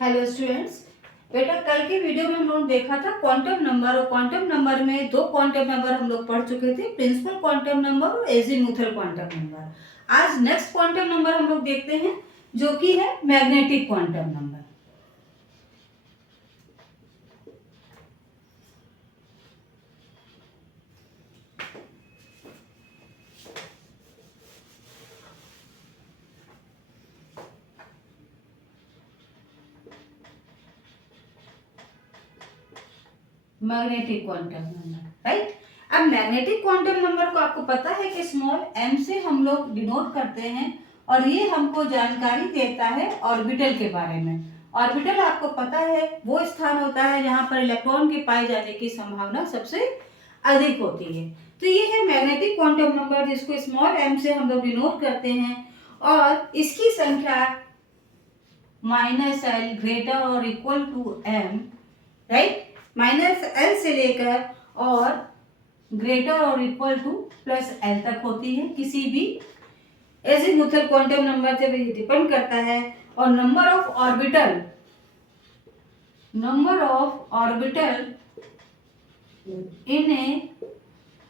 Hello students. बेटा कल की वीडियो में हम लोग देखा था क्वांटम नंबर, और क्वांटम नंबर में दो क्वांटम नंबर हम लोग पढ़ चुके थे, प्रिंसिपल क्वांटम नंबर और एजीमुथल क्वांटम नंबर। आज नेक्स्ट क्वांटम नंबर हम लोग देखते हैं जो कि है magnetic quantum number. Magnetic quantum number, right. अब मैग्नेटिक क्वांटम नंबर को आपको पता है कि स्मॉल m से हम लोग डिनोट करते हैं, और ये हमको जानकारी देता है ऑर्बिटल के बारे में। ऑर्बिटल आपको पता है वो स्थान होता है जहां पर इलेक्ट्रॉन के पाए जाने की संभावना सबसे अधिक होती है। तो ये है मैग्नेटिक क्वांटम नंबर, जिसको स्मॉल m से हम लोग डिनोट करते हैं, और इसकी संख्या -l ग्रेटर और equal to m, right. -l से लेकर और ग्रेटर और इक्वल टू +l तक होती है किसी भी एजीमुथल क्वांटम नंबर से। ये डिपेंड करता है। और number of orbital in a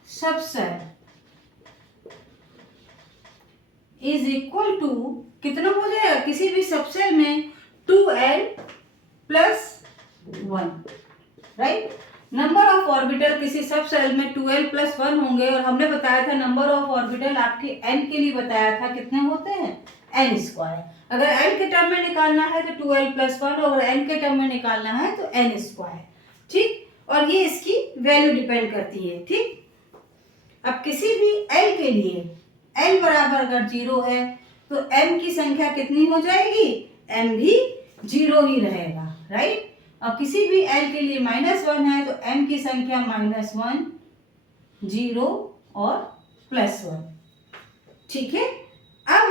subset is equal to कितना हो जाएगा किसी भी सबसेल में 2l + 1, right. Number of orbital किसी सब सेल में 2l + 1 होंगे, और हमने बताया था नंबर ऑफ ऑर्बिटल आपके n के लिए बताया था कितने होते हैं n²। अगर n के टर्म में निकालना है तो 2l + 1, और n के टर्म में निकालना है तो n², ठीक। और ये इसकी वैल्यू डिपेंड करती है, ठीक। अब किसी भी l के लिए l बराबर अगर 0 है तो m की संख्या कितनी हो जाएगी, m भी 0 ही रहेगा, राइट। और किसी भी l के लिए -1 है तो m की संख्या -1, 0 और +1, ठीक है। अब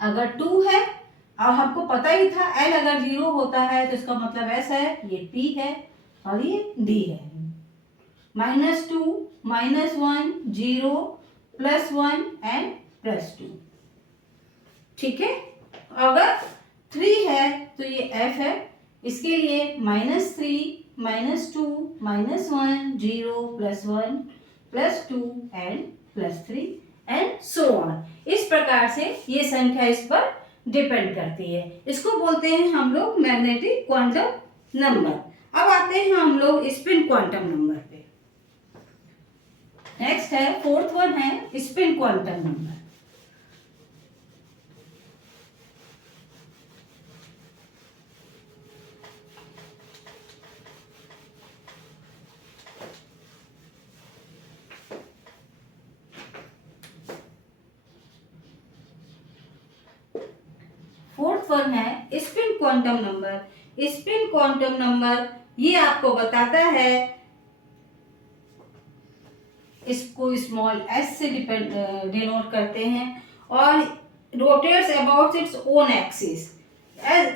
अगर 2 है, और हमको पता ही था l अगर 0 होता है तो इसका मतलब ऐसा है, ये p है और ये d है। -2, -1, 0, +1 एंड +2, ठीक है। अगर 3 है तो ये f है, इसके लिए -3, -2, -1, 0, +1, +2 एंड +3 एंड सो ऑन। इस प्रकार से ये संख्या इस पर डिपेंड करती है। इसको बोलते हैं हम लोग मैग्नेटिक क्वांटम नंबर। अब आते हैं हम लोग स्पिन क्वांटम नंबर पे। नेक्स्ट है फोर्थ वन है spin quantum number. Fourth one है spin quantum number. Spin quantum number ये आपको बताता है, इसको स्मॉल s से डिनोट करते हैं, और rotates about its own axis.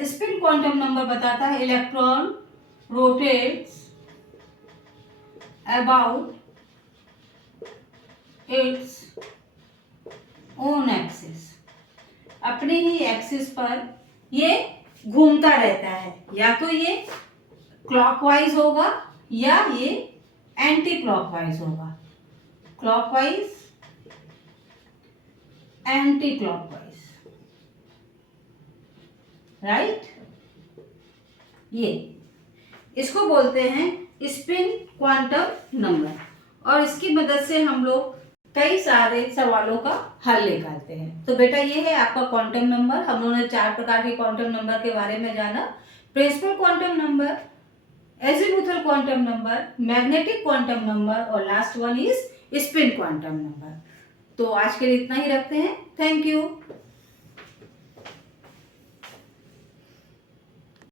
Spin quantum number बताता है electron rotates about its own axis, अपने ही एक्सिस पर ये घूमता रहता है। या तो ये क्लॉकवाइज होगा या ये एंटी क्लॉकवाइज होगा, क्लॉकवाइज, एंटी क्लॉकवाइज, राइट। ये इसको बोलते हैं स्पिन क्वांटम नंबर, और इसकी मदद से हम लोग कई सारे सवालों का हल निकालते हैं। तो बेटा ये है आपका क्वांटम नंबर। हम लोगों ने 4 प्रकार के क्वांटम नंबर के बारे में जाना, principal quantum number, azimuthal quantum number, magnetic quantum number, और last one is spin quantum number. तो आज के लिए इतना ही रखते हैं। Thank you.